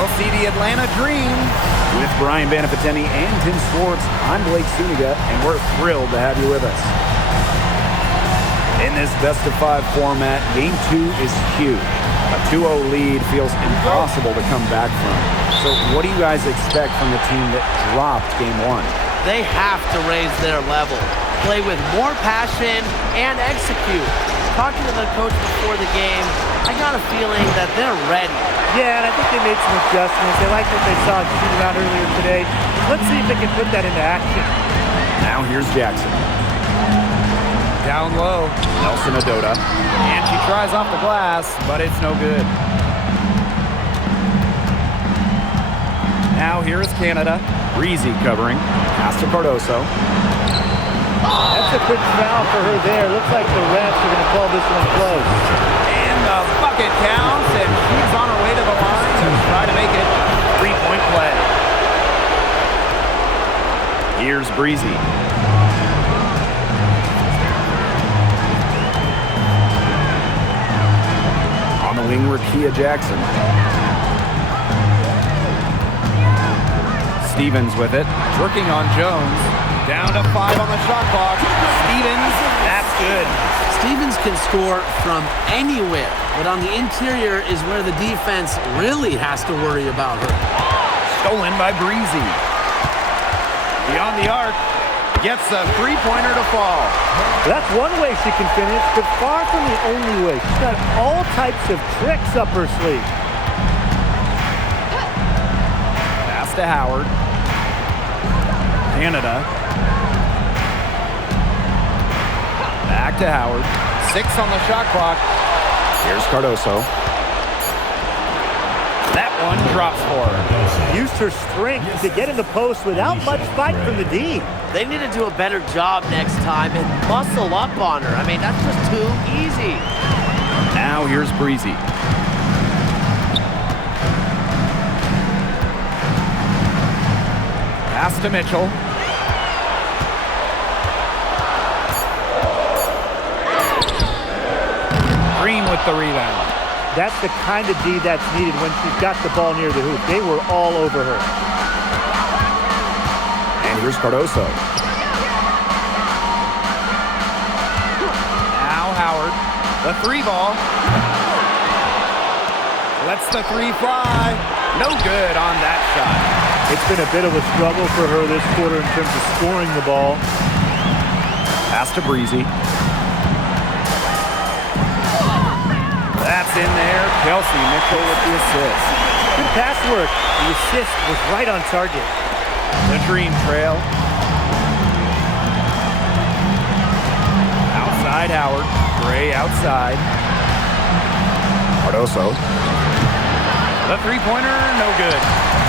we'll see the Atlanta Dream. With Brian Banafiteni and Tim Swartz, I'm Blake Suniga, and we're thrilled to have you with us. In this best-of-5 format, Game 2 is huge. A 2-0 lead feels impossible to come back from. So what do you guys expect from the team that dropped Game 1? They have to raise their level, play with more passion, and execute. Talking to the coach before the game, I got a feeling that they're ready. Yeah, and I think they made some adjustments. They liked what they saw shooting around earlier today. Let's see if they can put that into action. Now here's Jackson. Down low. Nelson Adota. And she tries off the glass, but it's no good. Now here is Canada. Breezy covering. Pass to Cardoso. That's a quick foul for her there. Looks like the refs are going to call this one close. And the bucket counts, and she's on her way to the line to try to make it a three-point play. Here's Breezy. On the wing, Rickea Jackson. Stevens with it, working on Jones. Down to 5 on the shot clock. Stevens, that's good. Stevens can score from anywhere, but on the interior is where the defense really has to worry about her. Stolen by Breezy. Beyond the arc, gets a three-pointer to fall. That's one way she can finish, but far from the only way. She's got all types of tricks up her sleeve. Pass to Howard. Canada. Back to Howard. 6 on the shot clock. Here's Cardoso. That one drops for her. Used her strength to get in the post without much fight from the D. They need to do a better job next time and muscle up on her. I mean, that's just too easy. Now here's Breezy. Pass to Mitchell. Green with the rebound. That's the kind of D that's needed when she's got the ball near the hoop. They were all over her. And here's Cardoso. Now Howard. The 3 ball. Lets the 3 fly. No good on that shot. It's been a bit of a struggle for her this quarter in terms of scoring the ball. Pass to Breezy. That's in there. Kelsey Mitchell with the assist. Good pass work. The assist was right on target. The Dream trail. Outside Howard. Gray outside. Cardoso. The three-pointer, no good.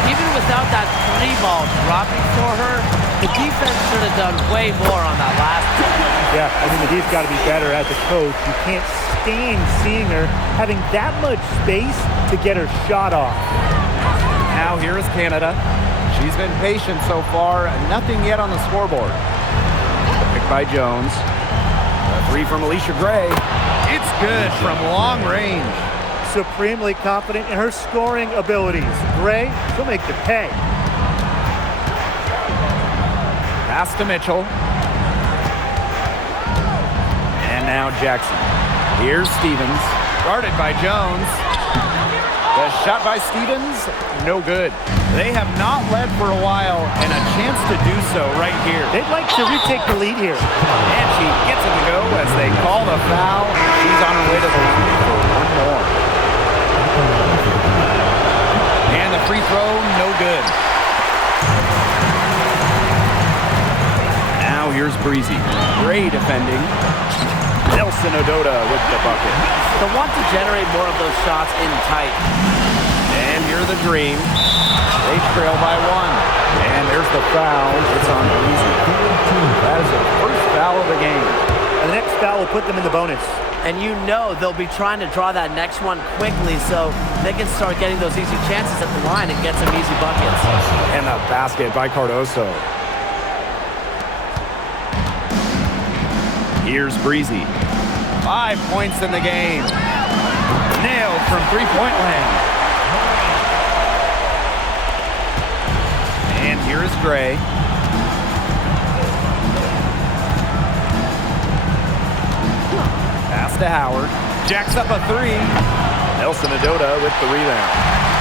Even without that 3 ball dropping for her, the defense should have done way more on that last one. Yeah, I mean, the D's got to be better as a coach. You can't stand seeing her having that much space to get her shot off. Now here is Canada. She's been patient so far. Nothing yet on the scoreboard. Picked by Jones. A 3 from Alicia Gray. It's good from long range. Supremely confident in her scoring abilities. Gray, she'll make the pay. Pass to Mitchell. And now Jackson. Here's Stevens. Guarded by Jones. The shot by Stevens, no good. They have not led for a while, and a chance to do so right here. They'd like to retake the lead here. And she gets it to go as they call the foul. She's on her way to the line for one more. And the free throw, no good. Now here's Breezy. Gray defending. Nelson Adota with the bucket. They'll want to generate more of those shots in tight. And here's the Dream. They trail by 1. And there's the foul. It's on Breezy. That is the first foul of the game. And the next foul will put them in the bonus. And you know they'll be trying to draw that next one quickly so they can start getting those easy chances at the line and get some easy buckets. And the basket by Cardoso. Here's Breezy. 5 points in the game. Nailed from three-point land. Gray. Pass to Howard. Jacks up a three. Nelson Adota with the rebound.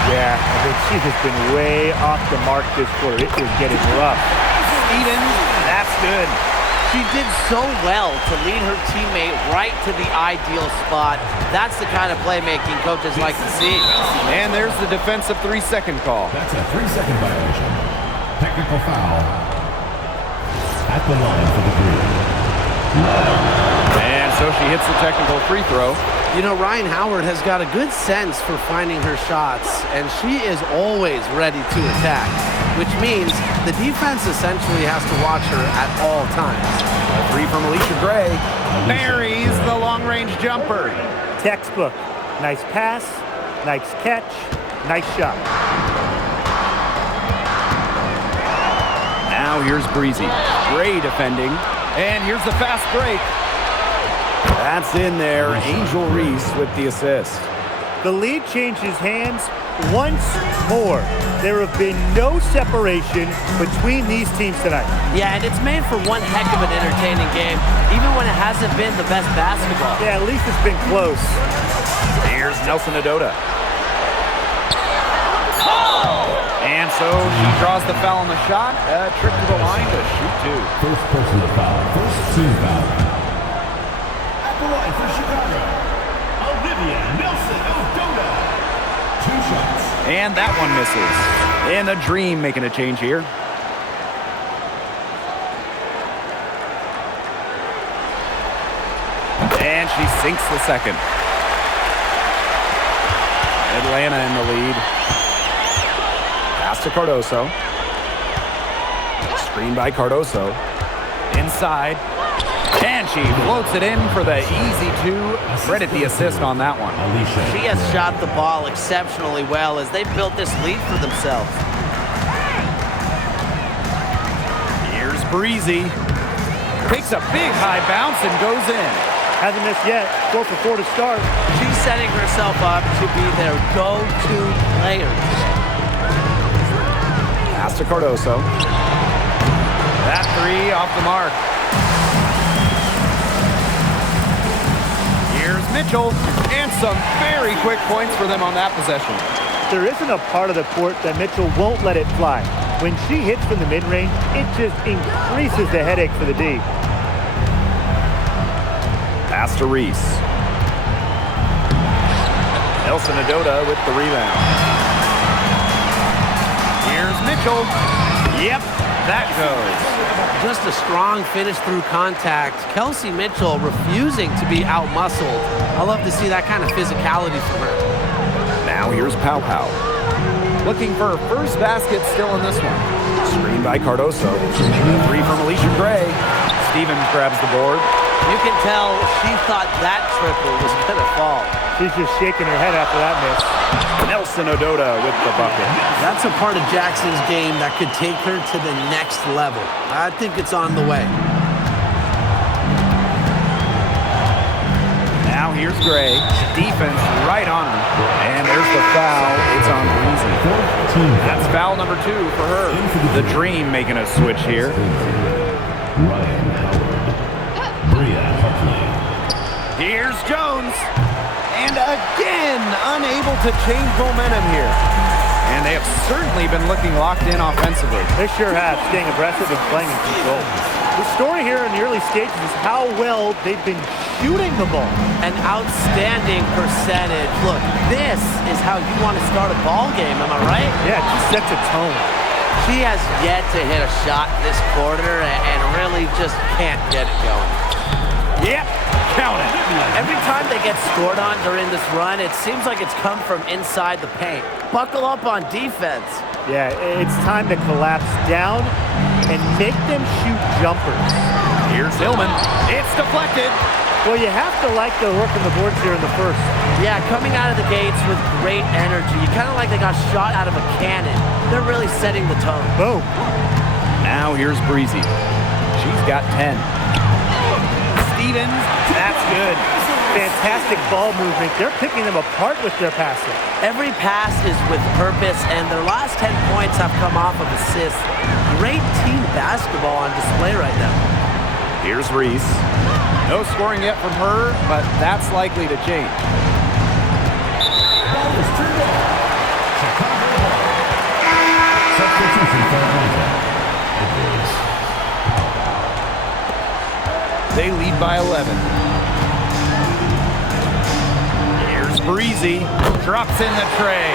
Yeah, I mean, she has been way off the mark this quarter. It is getting rough. Stevens, that's good. She did so well to lead her teammate right to the ideal spot. That's the kind of playmaking coaches like to see. And there's the defensive 3-second call. That's a 3-second violation. Technical foul at the line for the three. And so she hits the technical free throw. You know, Rhyne Howard has got a good sense for finding her shots, and she is always ready to attack, which means the defense essentially has to watch her at all times. A three from Alicia Gray. Buries the long-range jumper. Textbook. Nice pass, nice catch, nice shot. Now here's Breezy. Gray defending. And here's the fast break. That's in there. Angel Reese with the assist. The lead changes hands once more. There have been no separation between these teams tonight. Yeah, and it's made for one heck of an entertaining game, even when it hasn't been the best basketball. Yeah, at least it's been close. Here's Nelson Adota. And so she draws the foul on the shot. Trip to the line to shoot two. First personal foul. First team foul. At the line for Chicago, Olivia Nelson Adota. 2 shots. And that one misses. And the Dream making a change here. And she sinks the second. Atlanta in the lead. Pass to Cardoso. Screen by Cardoso. Inside. And she floats it in for the easy two. Credit the assist on that one. Alicia. She has shot the ball exceptionally well as they built this lead for themselves. Here's Breezy. Takes a big high bounce and goes in. Hasn't missed yet. 4 for 4 to start. She's setting herself up to be their go-to player today. Pass to Cardoso. That three off the mark. Here's Mitchell. And some very quick points for them on that possession. There isn't a part of the court that Mitchell won't let it fly. When she hits from the mid-range, it just increases the headache for the D. Pass to Reese. Nelson Adota with the rebound. Here's Mitchell. Yep, that goes. Just a strong finish through contact. Kelsey Mitchell refusing to be out-muscled. I love to see that kind of physicality from her. Now here's Pow Pow. Looking for her first basket still in this one. Screen by Cardoso. Three from Alicia Gray. Stevens grabs the board. You can tell she thought that triple was going to fall. She's just shaking her head after that miss. Nelson Adota with the bucket. That's a part of Jackson's game that could take her to the next level. I think it's on the way. Now here's Gray. Defense right on her. And there's the foul. It's on Breezy. That's foul number 2 for her. The Dream making a switch here. Rhyne Howard. Bria Hartley. Here's Jones. And again, unable to change momentum here. And they have certainly been looking locked in offensively. They sure have, staying aggressive and playing in control. The story here in the early stages is how well they've been shooting the ball. An outstanding percentage. Look, this is how you want to start a ball game, am I right? Yeah, it just sets a tone. She has yet to hit a shot this quarter and really just can't get it going. Yep, count it. Every time they get scored on during this run, it seems like it's come from inside the paint. Buckle up on defense. Yeah, it's time to collapse down and make them shoot jumpers. Here's Hillman. It's deflected. Well, you have to like the work on the boards here in the first. Yeah, coming out of the gates with great energy. Kind of like they got shot out of a cannon. They're really setting the tone. Boom. Now here's Breezy. She's got 10. Stevens, that's good. Fantastic ball movement. They're picking them apart with their passing. Every pass is with purpose, and their last 10 points have come off of assists. Great team basketball on display right now. Here's Reese. No scoring yet from her, but that's likely to change. Ball is turned off. Chicago ball. Substitution for Atlanta. Edwards. They lead by 11. Here's Breezy. Drops in the tray.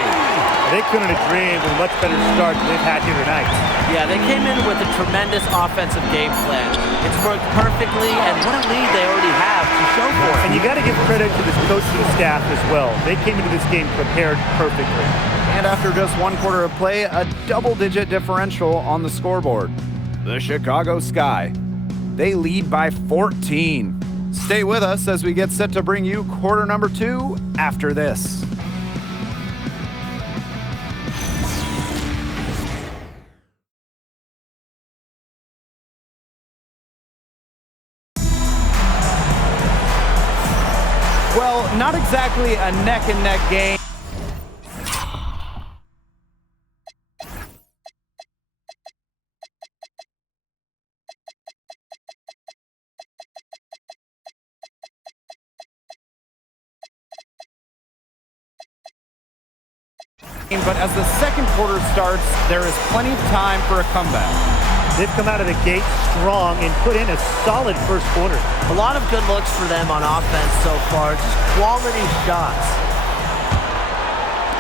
They couldn't have dreamed of a much better start than they've had here tonight. Yeah, they came in with a tremendous offensive game plan. It's worked perfectly, and what a lead they already have to show for it. And you got to give credit to this coaching staff as well. They came into this game prepared perfectly. And after just 1 quarter of play, a double-digit differential on the scoreboard. The Chicago Sky. They lead by 14. Stay with us as we get set to bring you quarter number 2 after this. Well, not exactly a neck-and-neck game. But as the second quarter starts, there is plenty of time for a comeback. They've come out of the gate strong and put in a solid first quarter. A lot of good looks for them on offense so far, just quality shots.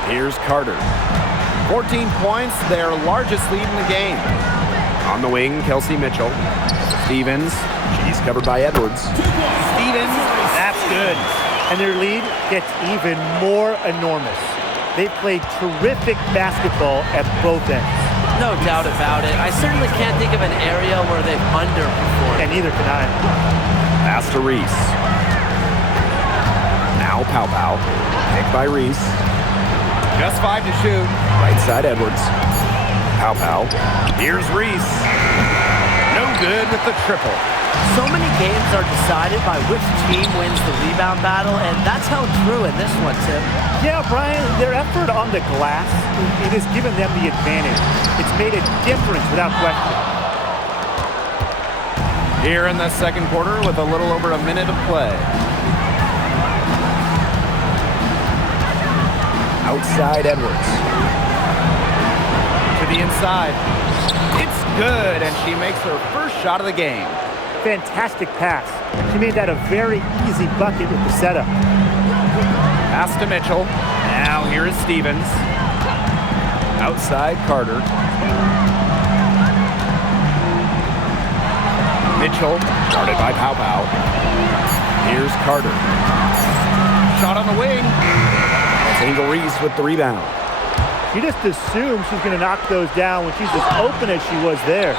Here's Carter. 14 points, their largest lead in the game. On the wing, Kelsey Mitchell. Stevens, she's covered by Edwards. Stevens, that's good. And their lead gets even more enormous. They've played terrific basketball at both ends. No doubt about it. I certainly can't think of an area where they've underperformed. And neither can I. Pass to Reese. Now Pau. Picked by Reese. Just 5 to shoot. Right side Edwards. Pau. Here's Reese. No good with the triple. So many games are decided by which team wins the rebound battle, and that's held true in this one, Tim. Yeah, Brian, their effort on the glass, it has given them the advantage. It's made a difference without question. Here in the second quarter with a little over a minute of play. Outside Edwards. To the inside. It's good, and she makes her first shot of the game. Fantastic pass. She made that a very easy bucket with the setup. Pass to Mitchell. Now here is Stevens. Outside Carter. Mitchell, guarded by Pau. Here's Carter. Shot on the wing. That's Angel Reese with the rebound. She just assumed she's going to knock those down when she's as open as she was there.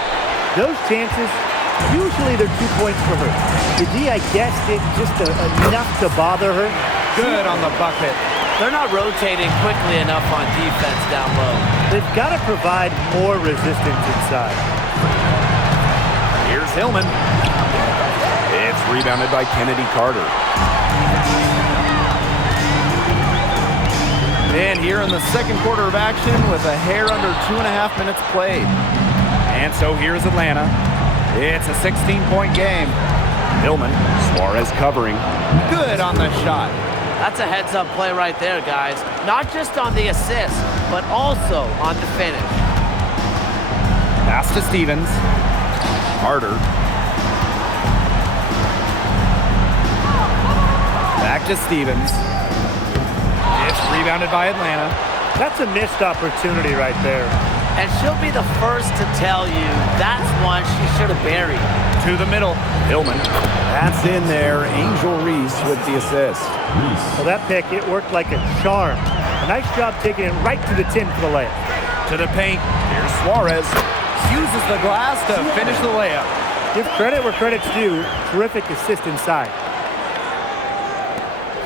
Those chances, usually they're 2 points for her. The D, I guessed it just enough to bother her. Good on the bucket. They're not rotating quickly enough on defense down low. They've got to provide more resistance inside. Here's Hillman. It's rebounded by Kennedy Carter. And here in the second quarter of action with a hair under 2.5 minutes played. And so here's Atlanta. It's a 16-point game. Hillman, Suarez covering. Good on the shot. That's a heads-up play right there, guys. Not just on the assist, but also on the finish. Pass to Stevens. Carter. Back to Stevens. It's rebounded by Atlanta. That's a missed opportunity right there. And she'll be the first to tell you that's one she should have buried. To the middle, Hillman. That's in there. Angel Reese with the assist. Well, that pick, it worked like a charm. A nice job taking it right to the tin for the layup. To the paint, here's Suarez. Uses the glass to finish the layup. Give credit where credit's due. Terrific assist inside.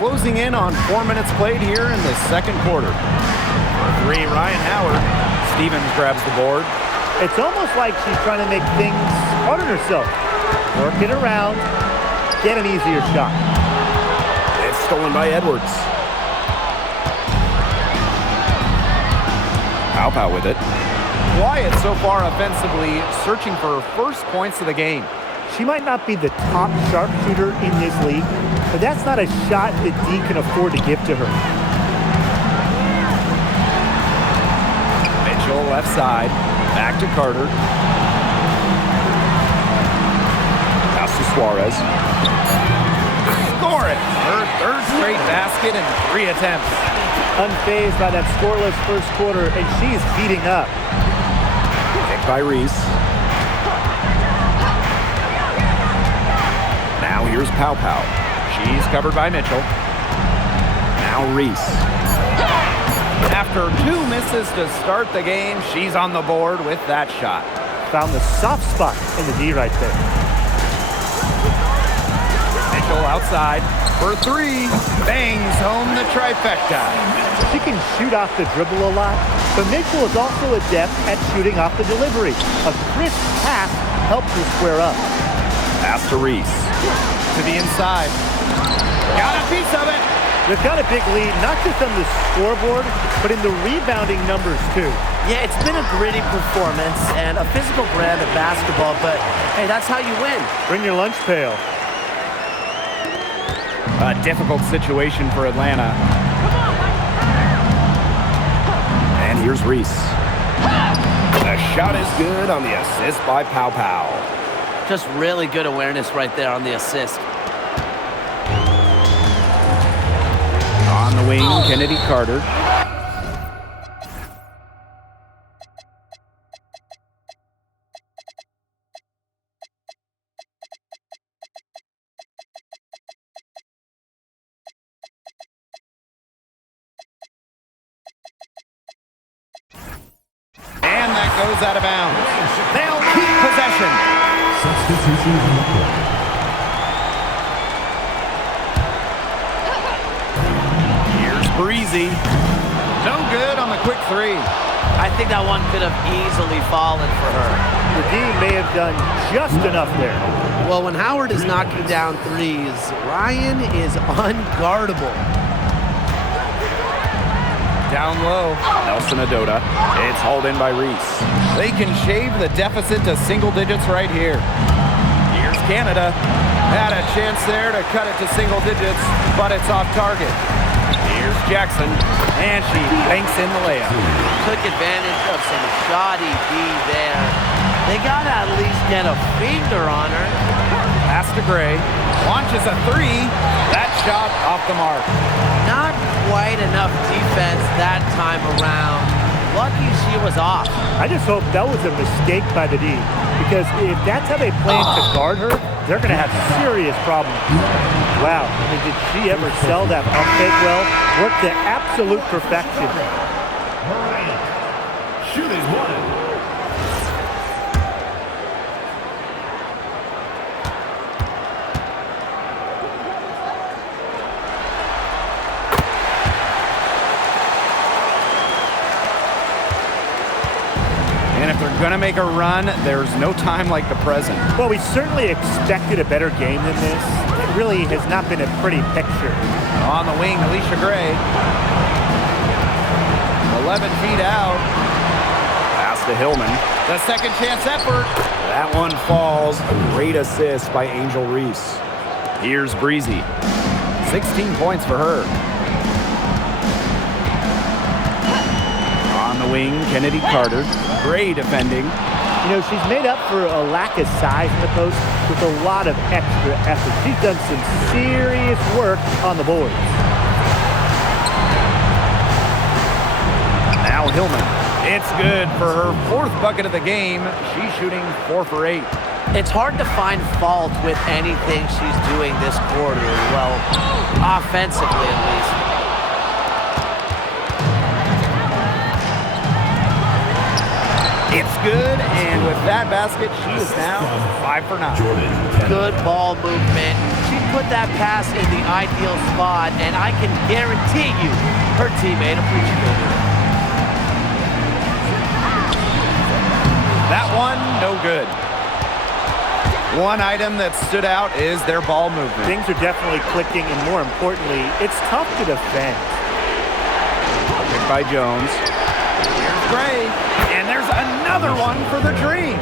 Closing in on 4 minutes played here in the second quarter. For three, Ryan Howard. Stevens grabs the board. It's almost like she's trying to make things hard on herself. Work it around, get an easier shot. Stolen by Edwards. Pow with it. Quiet so far offensively, searching for her first points of the game. She might not be the top sharpshooter in this league, but that's not a shot that D can afford to give to her. Mitchell left side, back to Carter. Pass to Suarez. Score it! Her third straight basket in 3 attempts. Unfazed by that scoreless first quarter, and she's heating up. Picked by Reese. Now here's Pow. She's covered by Mitchell. Now Reese. After 2 misses to start the game, she's on the board with that shot. Found the soft spot in the D right there. Mitchell outside for 3. Bangs home the trifecta. She can shoot off the dribble a lot, but Mitchell is also adept at shooting off the delivery. A crisp pass helps her square up. Pass to Reese. To the inside. Got a piece of it. They've got a big lead, not just on the scoreboard, but in the rebounding numbers too. Yeah, it's been a gritty performance and a physical brand of basketball, but hey, that's how you win. Bring your lunch pail. A difficult situation for Atlanta. And here's Reese. The shot is good on the assist by Pow. Just really good awareness right there on the assist. On the wing, Kennedy Carter. And that goes out of bounds. They'll keep possession. Substitution on the court. Here's Breezy. No good on the quick 3. I think that one could have easily fallen for her. The D may have done just enough there. Well, when Howard is knocking down threes, Ryan is unguardable. Down low, Nelson Adota. It's hauled in by Reese. They can shave the deficit to single digits right here. Here's Canada. Had a chance there to cut it to single digits, but it's off target. Here's Jackson, and she banks in the layup. Took advantage of some shoddy D there. They got to at least get a finger on her. Pass to Gray. Launches a 3. That shot off the mark. Not quite enough defense that time around. Lucky she was off. I just hope that was a mistake by the D, because if that's how they plan to guard her, they're going to have serious problems. Wow, I mean, did she ever sell that pump fake well? Worked to absolute perfection. Bryant. Shooters 1. And if they're going to make a run, there's no time like the present. Well, we certainly expected a better game than this. It really has not been a pretty picture. On the wing, Alicia Gray. 11 feet out. Pass to Hillman. The second chance effort. That one falls. A great assist by Angel Reese. Here's Breezy. 16 points for her. On the wing, Kennedy Carter. Gray defending. You know, she's made up for a lack of size in the post with a lot of extra effort. She's done some serious work on the boards. Now Hillman. It's good for her 4th bucket of the game. She's shooting 4 for 8. It's hard to find fault with anything she's doing this quarter. Well, offensively at least. It's good, and with that basket, she is now 5 for 9. Jordan. Good ball movement. She put that pass in the ideal spot, and I can guarantee you her teammate appreciated it. That one, no good. One item that stood out is their ball movement. Things are definitely clicking, and more importantly, it's tough to defend. Picked by Jones. Here's Gray, and there's another one for the Dream.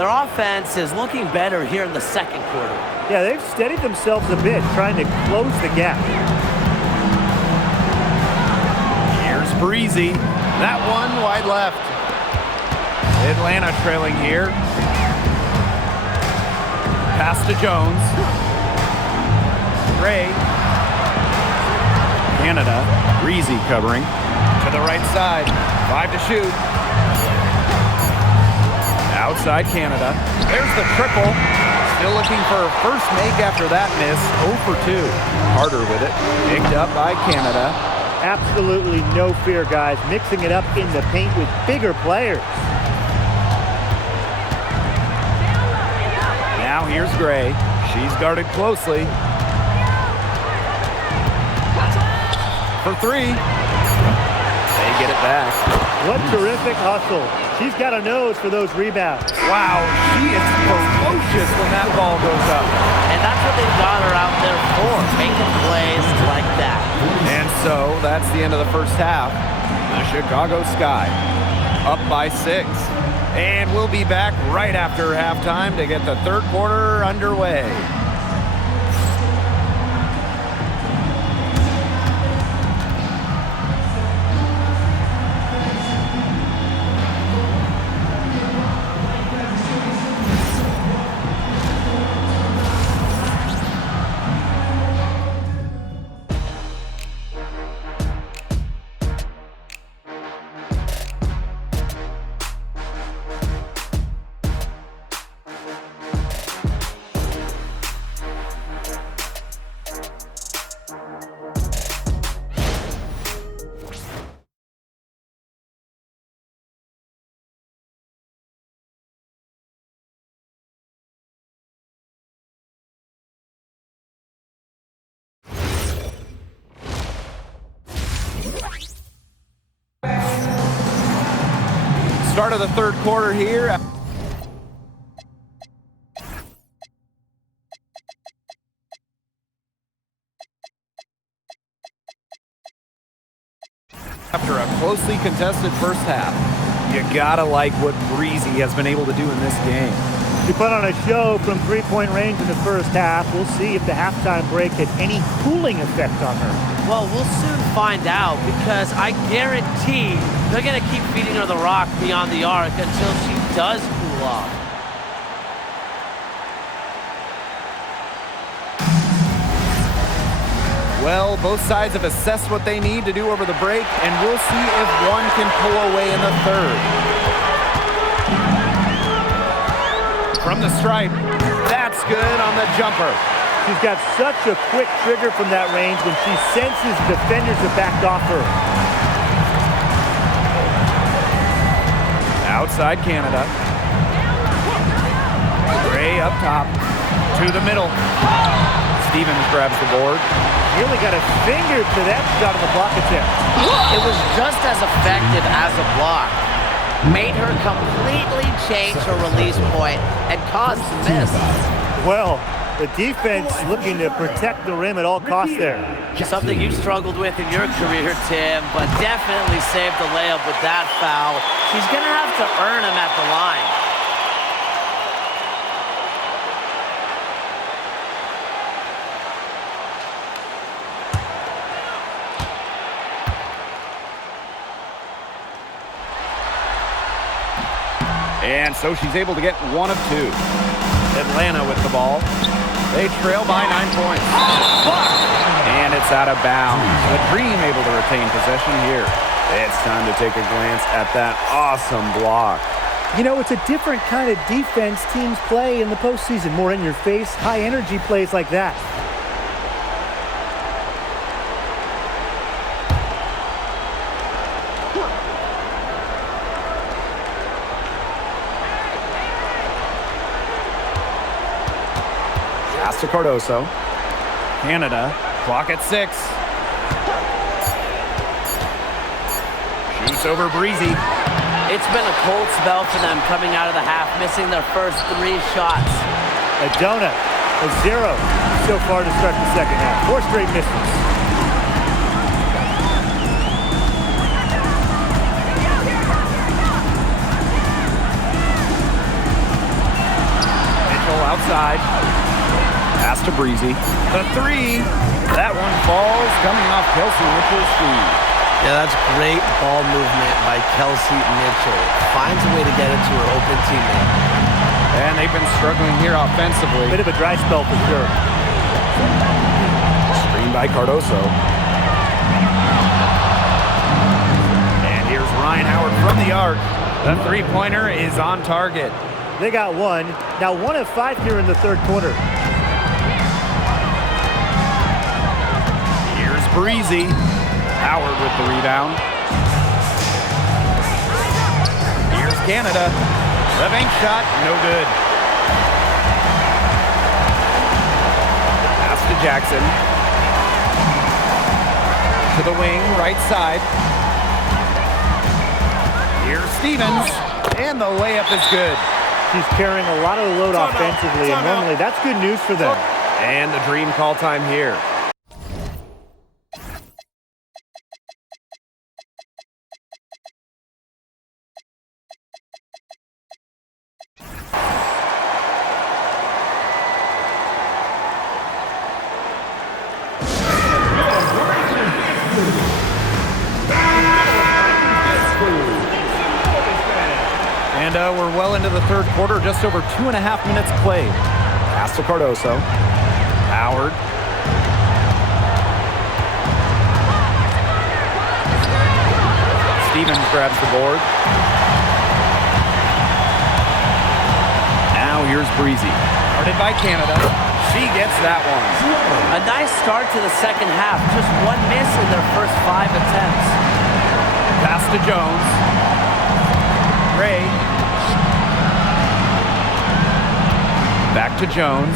Their offense is looking better here in the second quarter. Yeah, they've steadied themselves a bit, trying to close the gap. Here's Breezy. That one wide left. Atlanta trailing here. Pass to Jones. Gray. Canada. Breezy covering. To the right side. 5 to shoot. Outside Canada. There's the triple. Still looking for first make after that miss. 0 for 2. Harder with it. Picked up by Canada. Absolutely no fear, guys. Mixing it up in the paint with bigger players. Now here's Gray. She's guarded closely. For 3. They get it back. What terrific hustle. She's got a nose for those rebounds. Wow, she is ferocious when that ball goes up. And that's what they've got her out there for, making plays like that. And so that's the end of the first half. The Chicago Sky up by 6. And we'll be back right after halftime to get the third quarter underway. Start of the third quarter here. After a closely contested first half, you gotta like what Breezy has been able to do in this game. She put on a show from three-point range in the first half. We'll see if the halftime break had any cooling effect on her. Well, we'll soon find out, because I guarantee they're going to keep feeding her the rock beyond the arc until she does cool off. Well, both sides have assessed what they need to do over the break, and we'll see if one can pull away in the third. From the stripe, that's good on the jumper. She's got such a quick trigger from that range when she senses defenders have backed off her. Outside Canada. Gray up top. To the middle. Stevens grabs the board. Really got a finger to that shot of the block attempt. It was just as effective as a block. Made her completely change her release point and caused the miss. Well, the defense looking to protect the rim at all costs there. Something you struggled with in your career, Tim, but definitely saved the layup with that foul. She's going to have to earn him at the line. And so she's able to get 1 of 2. Atlanta with the ball. They trail by 9 points. And it's out of bounds. The Dream able to retain possession here. It's time to take a glance at that awesome block. You know, it's a different kind of defense teams play in the postseason. More in your face, high energy plays like that. Pass to Cardoso. Canada, clock at 6. Shoots over Breezy. It's been a cold spell for them coming out of the half, missing their first 3 shots. Adona, a 0 so far to start the second half. 4 straight misses. Mitchell outside. Pass to Breezy. The 3. That one falls, coming off Kelsey Mitchell's feet. Yeah, that's great ball movement by Kelsey Mitchell. Finds a way to get it to her open teammate. And they've been struggling here offensively. Bit of a dry spell for sure. Screen by Cardoso. And here's Ryan Howard from the arc. The three-pointer is on target. They got one. Now 1 of 5 here in the third quarter. Here's Breezy. Howard with the rebound. Here's Canada. The bank shot, no good. Pass to Jackson. To the wing, right side. Here's Stevens. And the layup is good. She's carrying a lot of the load offensively, and normally that's good news for them. And the dream call time here. And we're well into the third quarter, just over 2.5 minutes played. Pass to Cardoso. Howard. Stevens grabs the board. Now here's Breezy. Guarded by Canada. She gets that one. A nice start to the second half. Just one miss in their first 5 attempts. Pass to Jones. Gray. Back to Jones.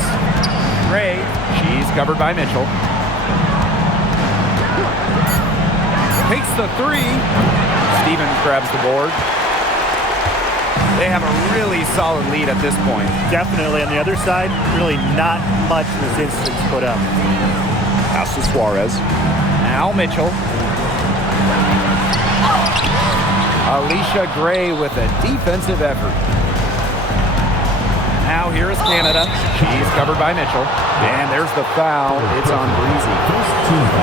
Gray. She's covered by Mitchell. Takes the 3. Stevens grabs the board. They have a really solid lead at this point. Definitely. On the other side, really not much resistance put up. Pass to Suarez. Now Mitchell. Alicia Gray with a defensive effort. Now here is Canada. She's covered by Mitchell. And there's the foul. It's on Breezy.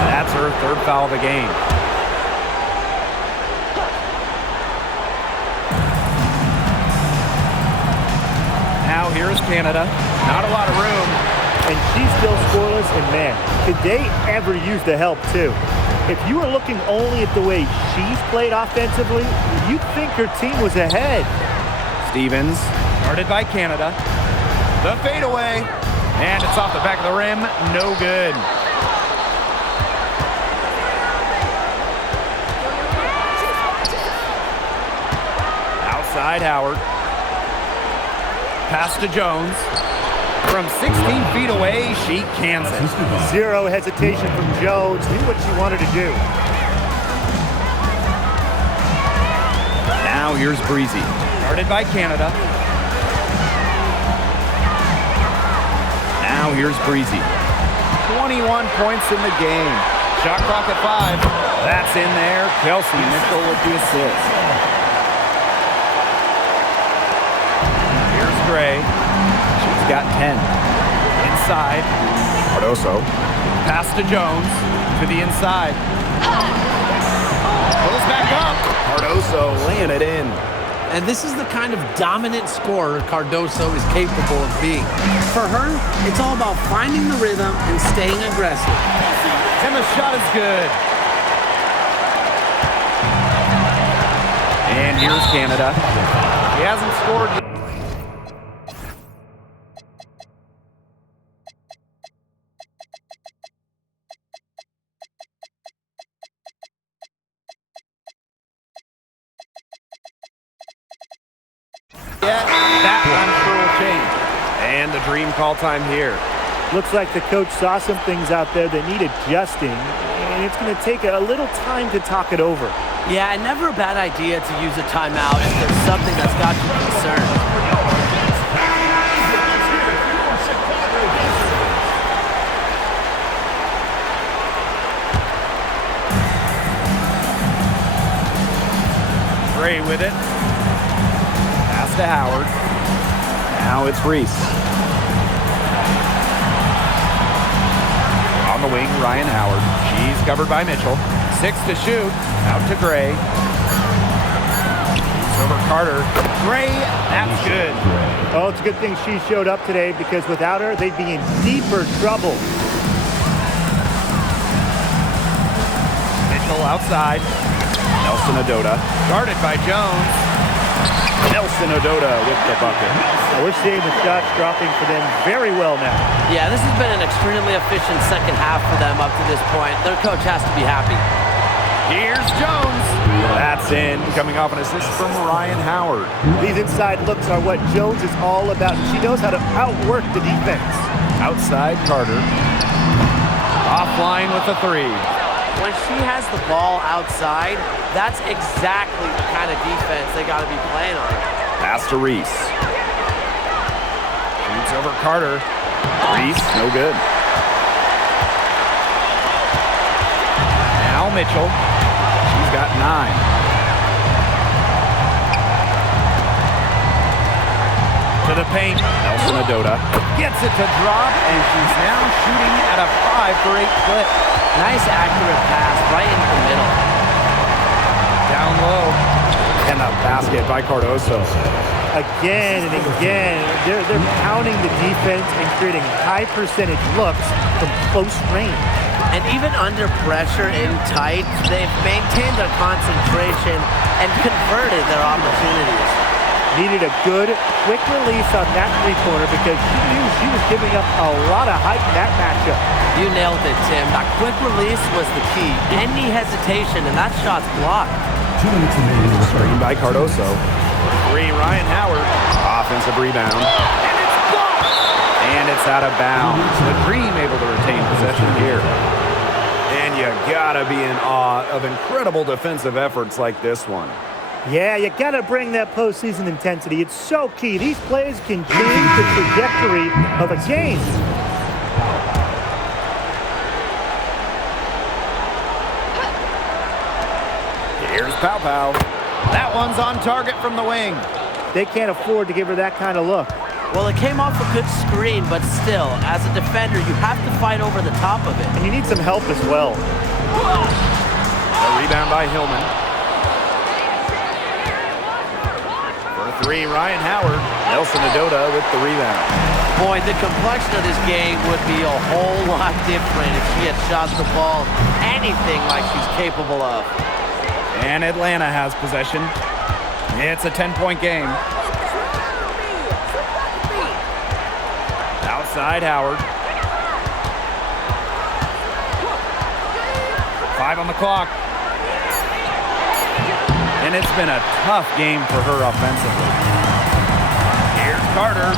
That's her third foul of the game. Now here is Canada. Not a lot of room. And she's still scoreless, and man, could they ever use the help too? If you were looking only at the way she's played offensively, you'd think her team was ahead. Stevens, guarded by Canada. The fadeaway, and it's off the back of the rim. No good. Outside Howard. Pass to Jones. From 16 feet away, she cans it. Zero hesitation from Jones. Knew what she wanted to do. Now here's Breezy. Guarded by Canada. Now here's Breezy. 21 points in the game. Shot clock at 5. That's in there. Kelsey Mitchell with the assist. Here's Gray. She's got 10. Inside. Cardoso. Pass to Jones. To the inside. Pulls back up. Cardoso laying it in. And this is the kind of dominant scorer Cardoso is capable of being. For her, it's all about finding the rhythm and staying aggressive. And the shot is good. And here's Canada. He hasn't scored yet. That I'm sure will change. And the dream call time here. Looks like the coach saw some things out there that need adjusting, and it's going to take a little time to talk it over. Yeah, and never a bad idea to use a timeout if there's something that's got you concerned. Gray with it. Pass to Howard. Now it's Reese. On the wing, Ryan Howard. She's covered by Mitchell. 6 to shoot. Out to Gray. Over Carter. Gray, that's good. Oh, it's a good thing she showed up today because without her, they'd be in deeper trouble. Mitchell outside. Nelson Ododa. Guarded by Jones. Nelson Ododa with the bucket. Now we're seeing the shots dropping for them very well now. Yeah, this has been an extremely efficient second half for them up to this point. Their coach has to be happy. Here's Jones. That's in. Coming off an assist from Ryan Howard. These inside looks are what Jones is all about. She knows how to outwork the defense. Outside Carter. Offline with the 3. When she has the ball outside, that's exactly the kind of defense they got to be playing on. Pass to Reese. Shoots over Carter. Reese, no good. Now Mitchell. She's got 9. To the paint. Nelson Ododa gets it to drop, and she's now shooting at a 5 for 8 clip. Nice accurate pass right into the middle. Down low. And a basket by Cardoso. Again and again, they're pounding the defense and creating high percentage looks from close range. And even under pressure in tight, they've maintained their concentration and converted their opportunities. Needed a good, quick release on that three-pointer because she knew she was giving up a lot of height in that matchup. You nailed it, Tim. That quick release was the key. Any hesitation, and that shot's blocked. 2 minutes remaining in the Screen by Cardoso. 3, Ryan Howard. Offensive rebound. And it's blocked! And it's out of bounds. The Dream able to retain possession here. And you gotta be in awe of incredible defensive efforts like this one. Yeah, you got to bring that postseason intensity. It's so key. These plays can change the trajectory of a game. Here's Pow Pow. That one's on target from the wing. They can't afford to give her that kind of look. Well, it came off a good screen, but still, as a defender, you have to fight over the top of it. And you need some help as well. A rebound by Hillman. For 3, Ryan Howard. Nelson Ododa with the rebound. Boy, the complexion of this game would be a whole lot different if she had shot the ball anything like she's capable of. And Atlanta has possession. It's a 10-point game. Outside Howard. 5 on the clock. And it's been a tough game for her offensively. Here's Carter.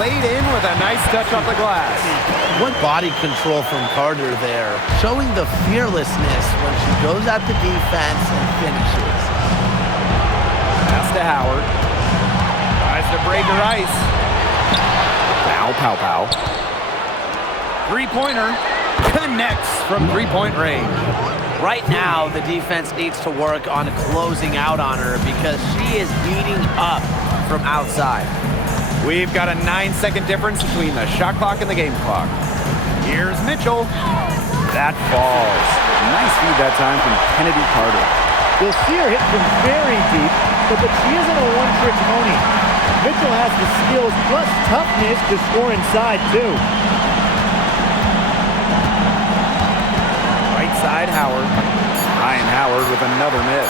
Laid in with a nice touch off the glass. What body control from Carter there. Showing the fearlessness when she goes at the defense and finishes. Pass to Howard. Tries to break her ice. Pow, pow, pow. Three-pointer. Connects from three-point range. Right now, the defense needs to work on closing out on her because she is heating up from outside. We've got a 9-second difference between the shot clock and the game clock. Here's Mitchell. That falls. Nice feed that time from Kennedy Carter. You'll see her hit from very deep, but she isn't a one-trick pony. Mitchell has the skills plus toughness to score inside, too. Right side, Howard. Ryan Howard with another miss.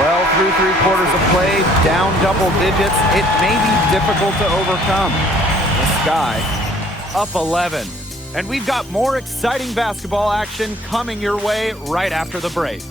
Well, through 3/4 of play, down double digits, it may be difficult to overcome. The Sky up 11. And we've got more exciting basketball action coming your way right after the break.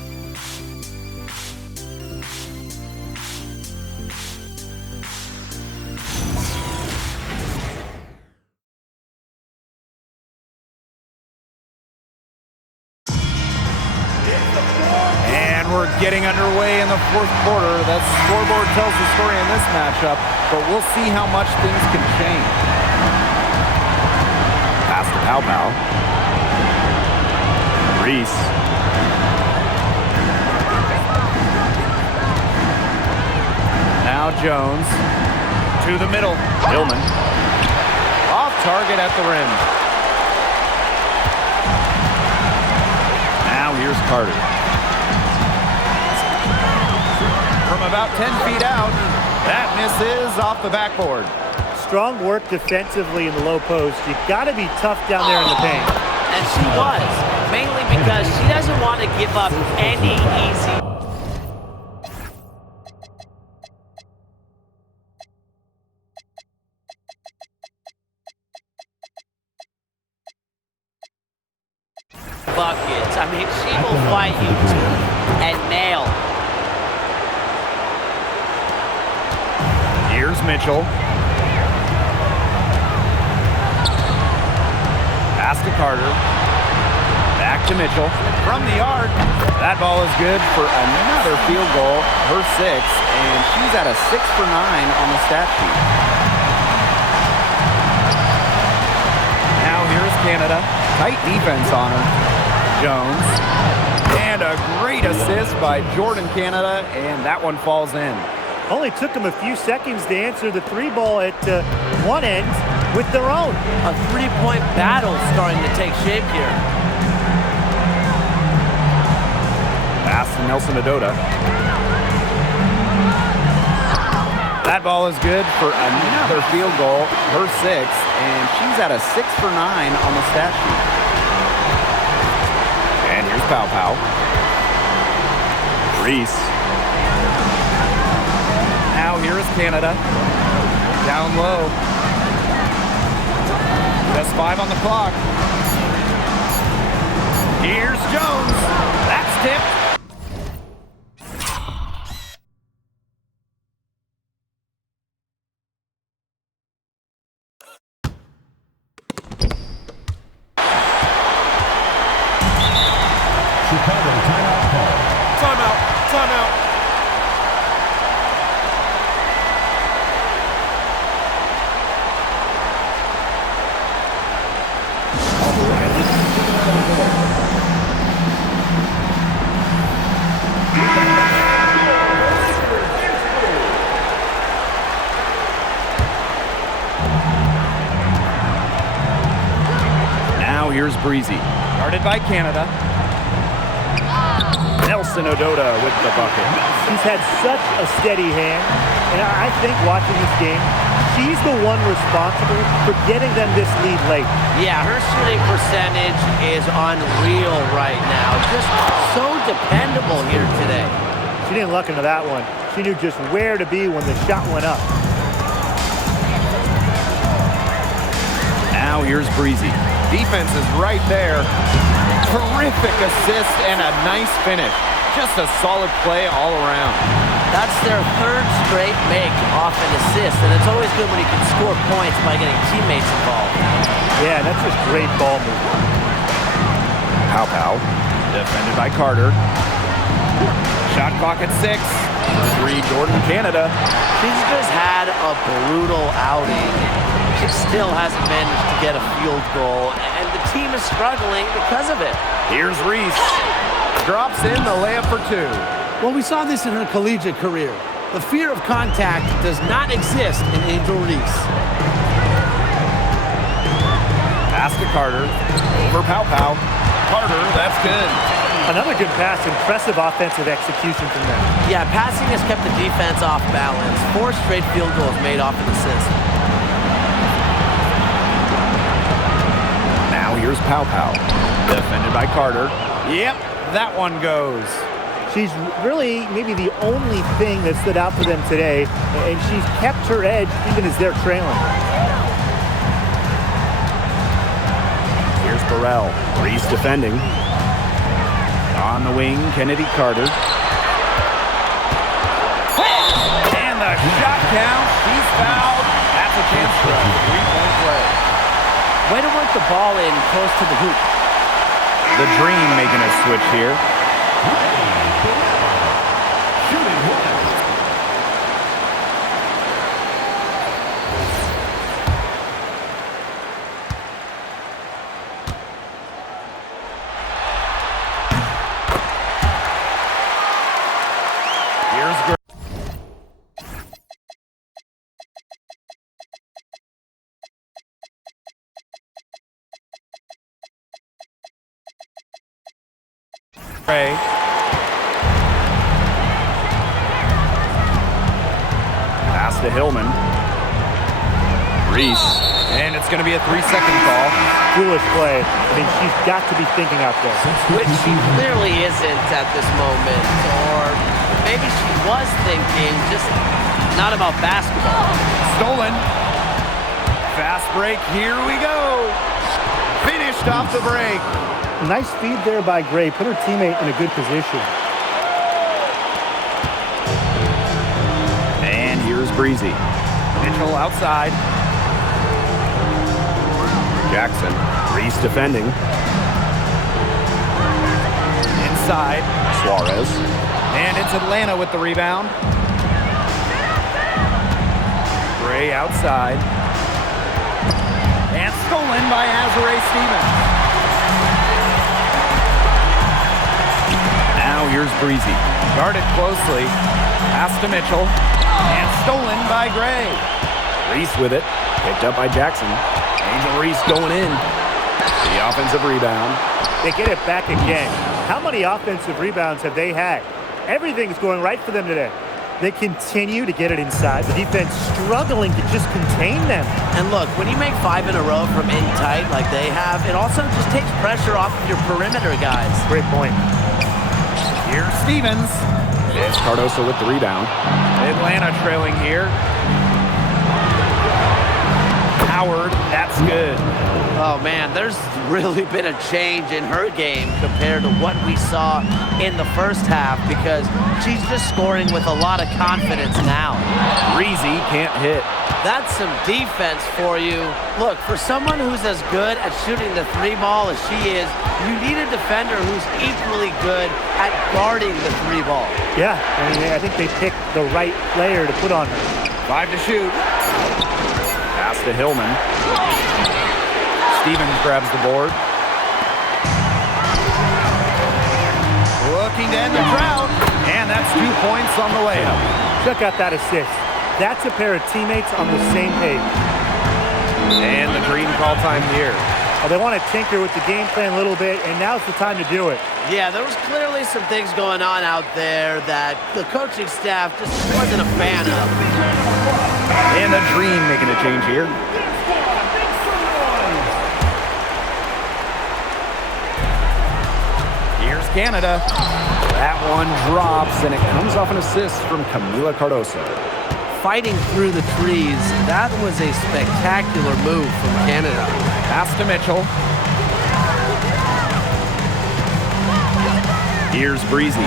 We're getting underway in the 4th quarter. That scoreboard tells the story in this matchup, but we'll see how much things can change. Pass to Pow Pow. Reese. Now Jones to the middle. Hillman off target at the rim. Now here's Carter. From about 10 feet out, that misses off the backboard. Strong work defensively in the low post. You got to be tough down there in the paint. And she was, mainly because she doesn't want to give up any easy. Buckets. I mean, she will fight you tooth and nail. Here's Mitchell. Pass to Carter. Back to Mitchell. From the arc. That ball is good for another field goal, her sixth, and she's at a 6 for 9 on the stat sheet. Now here's Canada. Tight defense on her. Jones. And a great assist by Jordan Canada, and that one falls in. Only took them a few seconds to answer the three ball at one end with their own. A three-point battle starting to take shape here. Pass to Nelson Adota. That ball is good for another field goal, her sixth, and she's at a 6 for 9 on the stat sheet. And here's Pow Pow. Reese. Now here is Canada. Down low. Just 5 on the clock. Here's Jones. That's tipped. Chicago timeout call. Timeout. Timeout. Now here's Breezy. Guarded by Canada. Nelson Adota with the bucket. She's had such a steady hand, and I think watching this game, she's the one responsible for getting them this lead late. Yeah, her shooting percentage is unreal right now. Just so dependable here today. She didn't luck into that one. She knew just where to be when the shot went up. Now here's Breezy. Defense is right there. Terrific assist and a nice finish. Just a solid play all around. That's their third straight make off an assist, and it's always good when you can score points by getting teammates involved. Yeah, that's just great ball movement. Pow Pow. Defended by Carter. Shot clock at 6. For 3, Jordan Canada. She's just had a brutal outing. She still hasn't managed to get a field goal, and the team is struggling because of it. Here's Reese. Drops in the layup for 2. Well, we saw this in her collegiate career. The fear of contact does not exist in Angel Reese. Pass to Carter. Over Pow Pow. Carter, that's good. Another good pass, impressive offensive execution from them. Yeah, passing has kept the defense off balance. 4 straight field goals made off an assist. Now here's Pow Pow. Defended by Carter. Yep, that one goes. She's really maybe the only thing that stood out for them today, and she's kept her edge even as they're trailing. Here's Burrell. Reese defending. On the wing, Kennedy Carter. And the shot count. She's fouled. That's a chance for a 3-point play. Way to work the ball in close to the hoop. The Dream making a switch here. Gray. Pass to Hillman. Reese. And it's going to be a 3-second call. Foolish play. I mean, she's got to be thinking out there. Which she clearly isn't at this moment. Or maybe she was thinking, just not about basketball. Stolen. Fast break. Here we go. Finished off the break. Nice feed there by Gray. Put her teammate in a good position. And here's Breezy. Mitchell outside. Jackson. Reese defending. Inside. Suarez. And it's Atlanta with the rebound. Gray outside. And stolen by Azurá Stevens. Now here's Breezy. Guarded closely. Pass to Mitchell. And stolen by Gray. Reese with it. Picked up by Jackson. Angel Reese going in. The offensive rebound. They get it back again. How many offensive rebounds have they had? Everything's going right for them today. They continue to get it inside. The defense struggling to just contain them. And look, when you make 5 in a row from in tight like they have, it also just takes pressure off of your perimeter guys. Great point. Here's Stevens. It's Cardoso with the rebound. Atlanta trailing here. Howard, that's good. Oh man, there's really been a change in her game compared to what we saw in the first half because she's just scoring with a lot of confidence now. Breezy can't hit. That's some defense for you. Look, for someone who's as good at shooting the 3-ball as she is, you need a defender who's equally good at guarding the 3-ball. Yeah, I think they picked the right player to put on her. 5 to shoot. Pass to Hillman. Stevens grabs the board. Looking to end the drought. And that's 2 points on the layup. Check out that assist. That's a pair of teammates on the same page. And the green call time here. Well, they want to tinker with the game plan a little bit, and now's the time to do it. Yeah, there was clearly some things going on out there that the coaching staff just wasn't a fan of. And the Dream making a change here. Here's Canada. That one drops, and it comes off an assist from Camila Cardoso. Fighting through the trees, that was a spectacular move from Canada. Pass to Mitchell. Here's Breezy.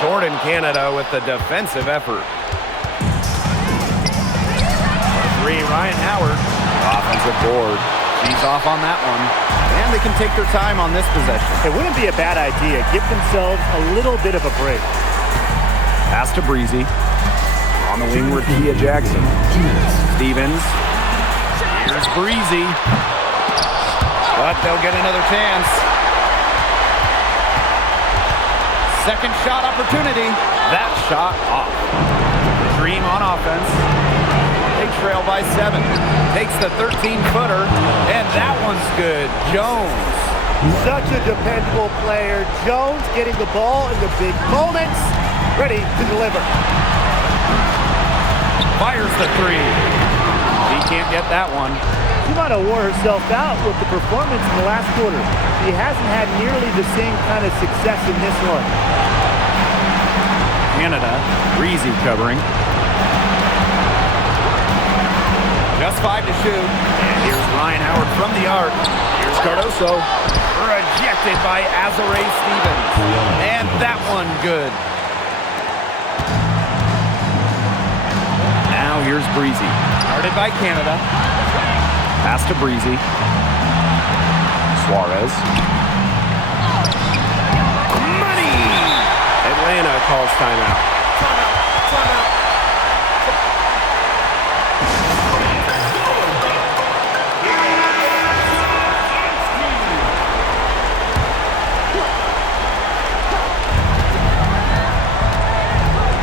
Jordan Canada with the defensive effort. 3, Ryan Howard. Offensive board. She's off on that one. And they can take their time on this possession. It wouldn't be a bad idea. Give themselves a little bit of a break. Pass to Breezy. On the wing with Kia Jackson. Stevens. Here's Breezy. But they'll get another chance. Second shot opportunity. That shot off. Dream on offense. They trail by 7. Takes the 13-footer, and that one's good. Jones. Such a dependable player. Jones getting the ball in the big moments, ready to deliver. Fires the 3. He can't get that one. She might have wore herself out with the performance in the last quarter. She hasn't had nearly the same kind of success in this one. Canada, Breezy covering. Just 5 to shoot. And here's Ryan Howard from the arc. Here's Cardoso. Rejected by Azurá Stevens. And that one good. Now here's Breezy. Guarded by Canada. Pass to Breezy. Suarez. Money! Atlanta calls timeout. Timeout.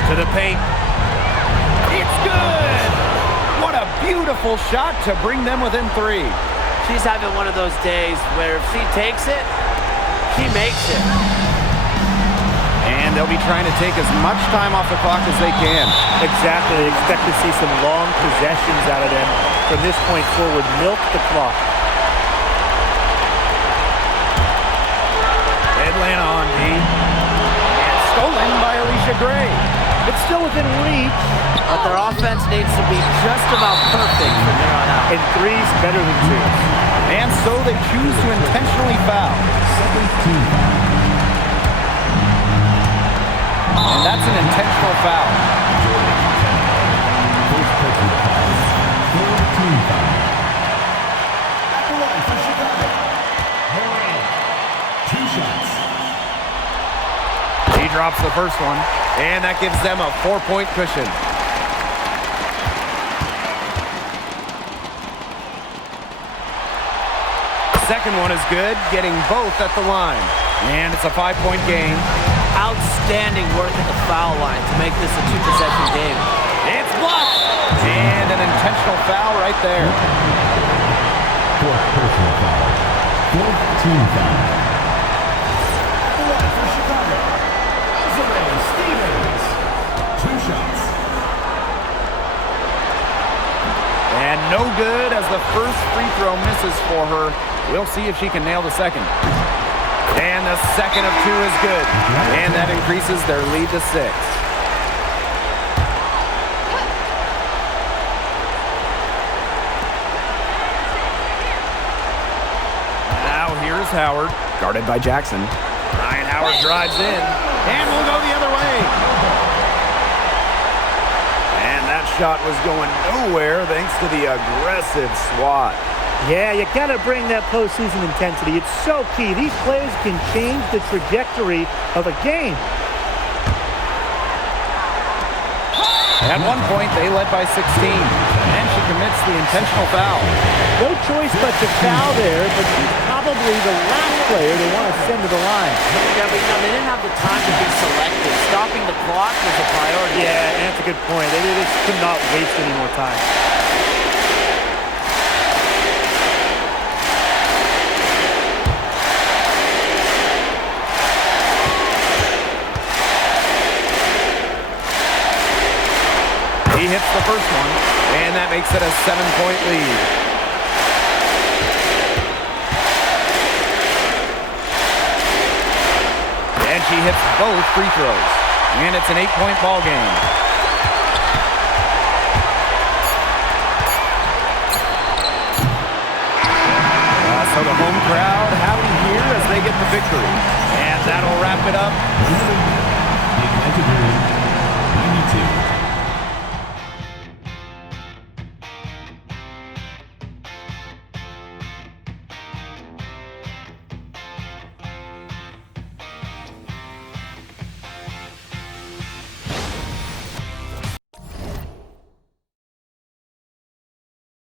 To the paint. It's good! What a beautiful shot to bring them within 3. She's having one of those days where if she takes it, she makes it. And they'll be trying to take as much time off the clock as they can. Exactly. Expect to see some long possessions out of them from this point forward. Milk the clock. Atlanta on D. And stolen by Alicia Gray. It's still within reach. But their offense needs to be just about perfect from here on out. And three's better than twos. And so they choose to intentionally foul. And that's an intentional foul. First personal foul. 4-team foul. At the line for Chicago, Moran. 2 shots. He drops the first one, and that gives them a 4-point cushion. Second one is good, getting both at the line. And it's a 5-point game. Outstanding work at the foul line to make this a 2-possession game. It's blocked! And an intentional foul right there. Fourth personal foul. 4-team foul. At the line for Chicago, Elizabeth Stevens. 2 shots. And no good as the first free throw misses for her. We'll see if she can nail the second. And the second of 2 is good. And that increases their lead to 6. Now here's Howard, guarded by Jackson. Ryan Howard drives in, and will go the other way. And that shot was going nowhere thanks to the aggressive swat. Yeah, you got to bring that postseason intensity. It's so key. These plays can change the trajectory of a game. At one point, they led by 16, and she commits the intentional foul. No choice but to foul there, but she's probably the last player they want to send to the line. Yeah, but they didn't have the time to be selective. Stopping the clock was a priority. Yeah, and that's a good point. They just could not waste any more time. He hits the first one, and that makes it a 7-point lead. And she hits both free throws, and it's an 8-point ball game. So the home crowd happy here as they get the victory. And that'll wrap it up. The Atlanta Dream